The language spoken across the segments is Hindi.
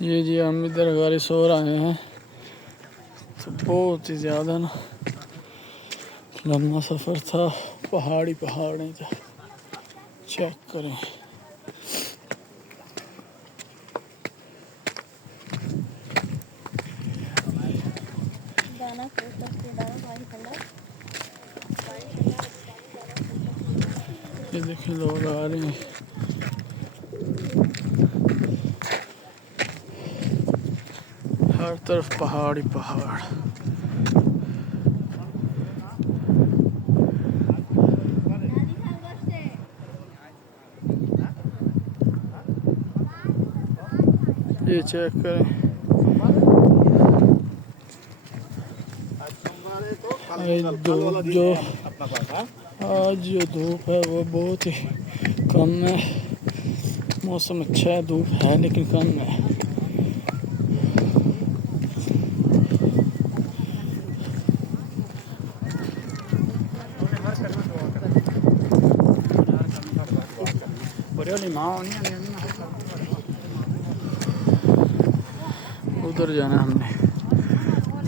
ये जी हम इधर गाड़ी सो रहे हैं, तो बहुत ही ज़्यादा ना लंबा सफ़र था। पहाड़ी पहाड़ था, चेक करें। ये देखिए लोग आ रहे हैं। हर तरफ पहाड़ी पहाड़। ये चेक करें। धूप जो आज जो धूप है वो बहुत ही कम है। मौसम अच्छा है, धूप है लेकिन कम है। उधर जाना हमने,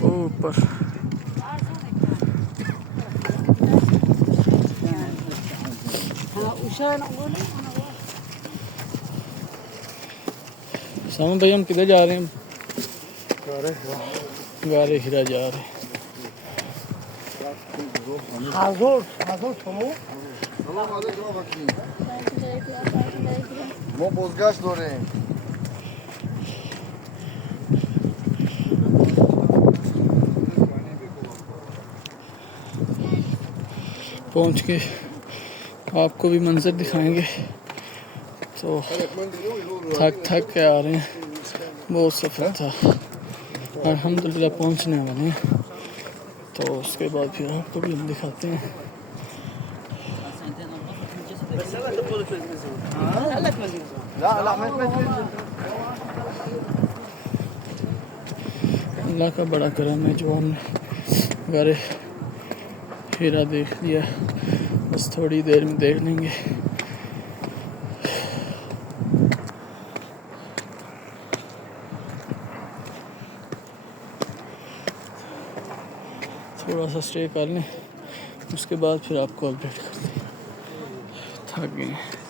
ऊपर। सामने भाई हम किधर जा रहे हैं? गारे हिरा जा रहे हैं। Mo bozgaç dore. पहुंच के आपको भी मंजर दिखाएंगे। तो थक के आ रहे हैं, बहुत सफ़र था। अल्हम्दुलिल्लाह पहुंचने वाले हैं, तो उसके बाद फिर आपको भी हम दिखाते हैं। अल्लाह का बड़ा करम है जो हमने गारे हीरा देख लिया। बस थोड़ी देर में देख लेंगे। थोड़ा सा स्टे कर लें, उसके बाद फिर आपको अपडेट करते हैं। थक गए।